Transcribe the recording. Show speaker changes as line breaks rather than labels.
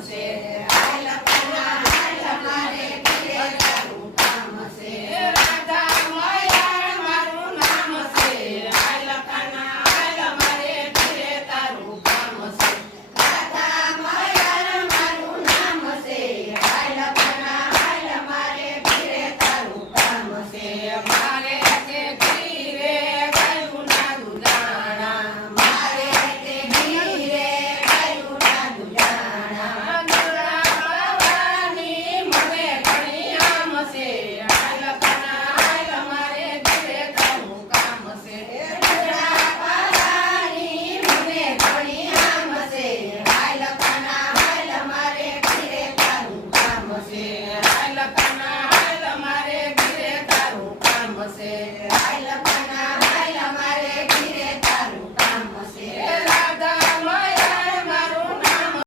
છે. લપના હાલ અમારે ગીરે તારું કામ છે
હાલ લપના હાલ અમારે